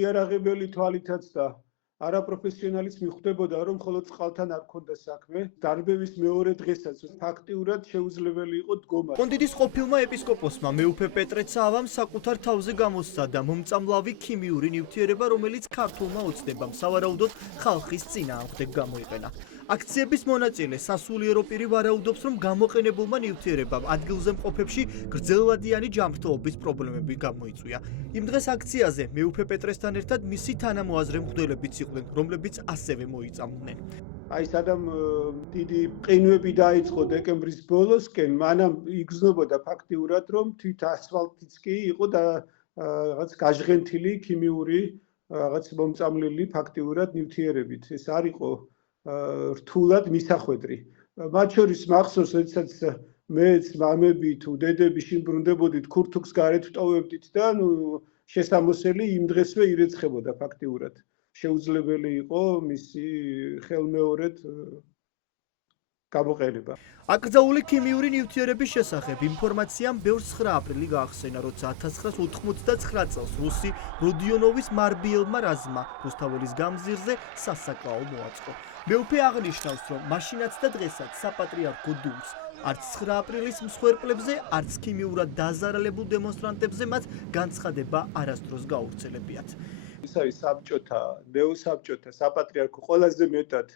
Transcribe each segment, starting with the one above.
მოიარაღებელი თვალითაც და არაპროფესიონალის მიხვდებოდა, რომ მხოლოდ წყალთან არ ქონდა საქმე. დარბევის მეორე დღესაც ფაქტიურად შეუძლებელი იყო დგომა. კონდიდის ყოფილმა ეპისკოპოსმა მეუფე პეტრე ცავამ საკუთარ თავზე გამოსცადა მომწამლავი ქიმიური ნივთიერება, რომელიც ქართულმა ოცნებამ სავარაუდოდ ხალხის წინააღმდეგ გამოიყენა. აქციების მონაწილე სასულიერო პირი ვარაუდობს, რომ გამოყენებულმა ნივთიერებამ ადგილზე მყოფებში გრძელვადიანი ჯანმრთელობის პრობლემები გამოიწვია. იმ დღეს აქციაზე მეუფე პეტრესთან ერთად მისი თანამოაზრე მღვდლებიც იყვნენ, რომლებიც ასევე მოიწამდნენ. აი სადამ დიდი ყინვები დაიწყო დეკემბრის ბოლოსკენ, მანამ იგრძნობოდა ფაქტიურად, რომ თვით ასფალტიც კი იყო და რაღაც გაჟღენთილი ქიმიური რაღაც მომწამლელი ფაქტიურად ნივთიერებით. ეს არ იყო რთულად მისახვედრი. მათ შორის მახსოვს, როდესაც მეც მამები თუ დედები შიმბრუნდებოდით ქურთუქს გარეთ ვტოვებდით და შესამოსელი იმ დღესვე ირეცხებოდა ფაქტიურად. შეუძლებელი იყო მისი ხელმეორედ გამოყენება. აკრძალული ქიმიური ნივთიერების შესახებ ინფორმაციამ ბევრს 9 აპრილი გაახსენა, როცა 1989 წელს რუსი როდიონოვის მარბიელმა რაზმმა რუსთაველის გამზირზე სასაკლაო მოაწყო. მეუფე აღნიშნავს, რომ მაშინაც და დღესაც საპატრიარქო დუმს არც 9 აპრილის მსხვერპლებზე, არც ქიმიურად დაზარალებულ დემონსტრანტებზე მათ განცხადება არასდროს გაავრცელებიათ. ის არის საბჭოთა, ნეოსაბჭოთა საპატრიარქო ყველაზე მეტად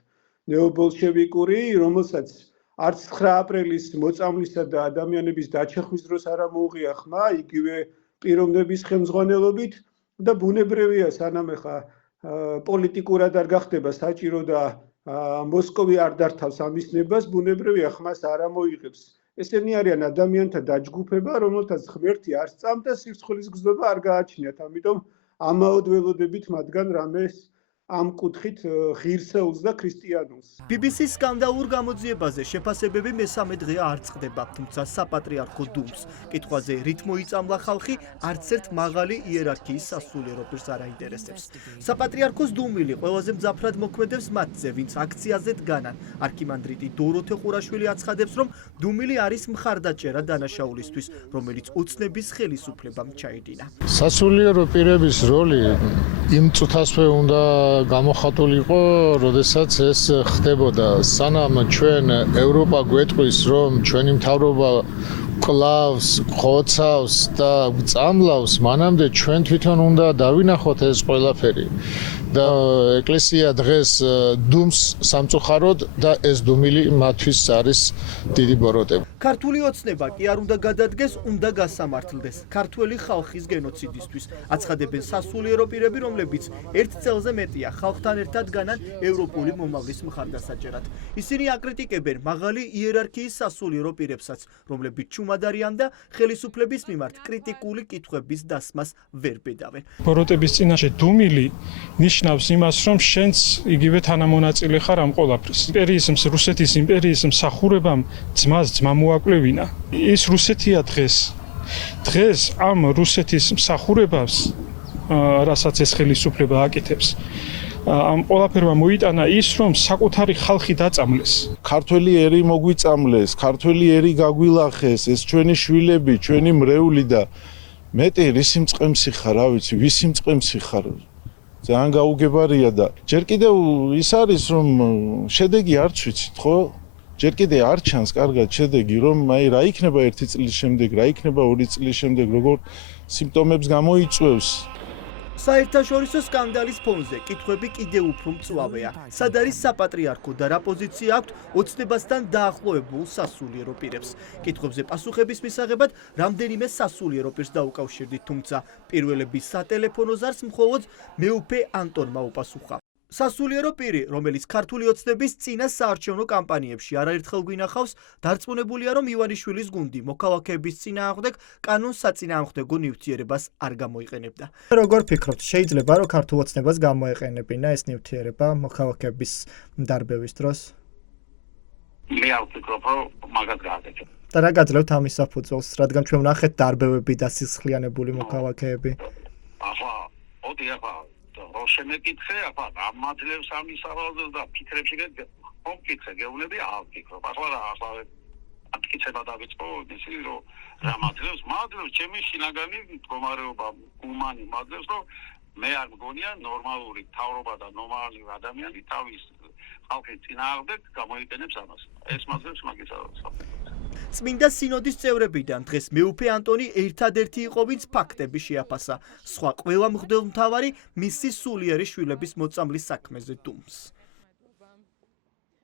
ნეობოლშევიკური, რომელსაც არც 9 აპრილის მოწამვლისა და ადამიანების დაჩეხვის დროს არ მოუღია ხმა, იგივე პიროვნების ხელმძღვანელობით და ბუნებრივია, სანამ ახლა პოლიტიკურად არ გახდება საჭირო და მოსკოვი არ დართავს ამის ნებას, ბუნებრივია ხმას არ მოიღებს. ესენი არიან ადამიანთა დაჯგუფება, რომელთაც ღმერთი არ სწამდა, სირცხვილის გზნობა არ გააჩნიათ, ამიტომ ამაოდ ველოდებით მათგან რამეს ამ კუთხით ღირსეულს და ქრისტიანულს. BBC-ს სკანდალურ გამოძიებაზე შეფასებები მესამე დღე არ წყდება, თუმცა საპატრიარქო დუმს კითხვაზე რით მოიწამლა ხალხი არც ერთ მაღალი იერარქიის სასულიერო პირს არ აინტერესებს. საპატრიარქოს დუმილი ყველაზე მძაფრად მოქმედებს მათზე, ვინც აქციაზე დგანან. არქიმანდრიტი დოროთე ყურაშვილი აცხადებს, რომ დუმილი არის მხარდაჭერა დანაშაულისთვის, რომელიც ოცნების ხელისუფლებამ ჩაიდინა. სასულიერო პირების როლი იმ წუთასვე უნდა გამოხატულიყო, როდესაც ეს ხდებოდა. სანამ ჩვენ ევროპა გვეტყვის, რომ ჩვენი მთავრობა კლავს, ხოცავს და გწამლავს, მანამდე ჩვენ თვითონ უნდა დავინახოთ ეს ყველაფერი. და ეკლესია დღეს დუმს სამწუხაროდ და ეს დუმილი მათთვის არის დიდი ბოროტება. ქართული ოცნება კი არ უნდა გადადგეს, უნდა გასამართლდეს ქართველი ხალხის გენოციდისთვის. აცხადებენ სასულიერო პირები, რომლებიც ერთ წელზე მეტია ხალხთან ერთად დგანან ევროპული მომავლის მხარდასაჭერად. ისინი აკრიტიკებენ მაღალი იერარქიის სასულიერო პირებსაც, რომლებიც ჩუმად არიან და ხელისუფლების მიმართ კრიტიკული კითხვების დასმას ვერ ბედავენ. ბოროტების წინაშე დუმილი ნიშნავს იმას, რომ შენც იგივე თანამონაწილე ხარ ამ ყველაფრის. იმპერიის, რუსეთის იმპერიის მსახურებამ ძმას ძმა მოაკვლევინა. ის რუსეთია დღეს. დღეს ამ რუსეთის მსახურებას, რასაც ეს ხელისუფლება აკეთებს, ამ ყველაფერმა მოიტანა ის, რომ საკუთარი ხალხი დაწამლეს. ქართველი ერი მოგვიწამლეს, ქართველი ერი გაგვილახეს, ეს ჩვენი შვილები, ჩვენი მრევლი და მეტი რისი მწყემსი ხარ, რა ვიცი, ვისი მწყემსი ხარ. ძალიან გაუგებარია და ჯერ კიდევ ის არის, რომ შედეგი არც ვიცით, ხო? ჯერ კიდევ არ ჩანს კარგად შედეგი, რომ აი რა იქნება 1 წლის შემდეგ, რა იქნება 2 წლის შემდეგ, როგორ სიმპტომებს გამოიწვევს. საერთაშორისო სკანდალის ფონზე კითხვები კიდევ უფრო მწვავეა. სად არის საპატრიარქო და რა პოზიცია აქვთ ოცნებასთან დაახლოებულ სასულიერო პირებს? კითხვებზე პასუხების მისაღებად რამდენიმე სასულიერო პირს დაუკავშირდით, თუმცა პირველების სატელეფონო ზარს მხოლოდ მეუფე ანტონმა უპასუხა. სასულიერო პირი, რომელიც ქართული ოცნების წინა საარჩევნო კამპანიებში არაერთხელ გვინახავს, დარწმუნებულია, რომ ივანიშვილის გუნდი მოქალაქეების წინააღმდეგ კანონს საწინააღმდეგო ნივთიერებას არ გამოიყენებდა. როგორ ფიქრობთ, შეიძლება რომ ქართულ ოცნებას გამოეყენებინა ეს ნივთიერება მოქალაქეების დარბევის დროს? მე არ ვფიქრობ, რომ მაგას გააკეთებთ. და რა გაძლევთ ამის საფუძველს, რადგან ჩვენ ვნახეთ დარბევები და სისხლიანებული მოქალაქეები? ახლა, ოდი ახლა შემეკითხე, ახლა ამაძლევს ამის სავალზე და ფიქრებში მომკითხე, გეუბნები, ავფიქრობ. ახლა რა, ახლა აკითხება დავიწყო, ისი რომ რა მაძლევს, ჩემი შინაგანი მდგომარეობა, უმანი მაძლევს, რომ მე არ მგონია ნორმალური თავრობა და ნორმალური ადამიანი თავის ხალხის წინააღმდეგ გამოიყენებს ამას. ეს მაძლევს მაგის არასწორს. წმინდა სინოდის წევრებიდან დღეს მეუფე ანტონი ერთადერთი იყო, ვინც ფაქტები შეაფასა. სხვა ყველა მღვდელმთავარი მისი სულიერი შვილების მოწამვლის საქმეზე დუმს.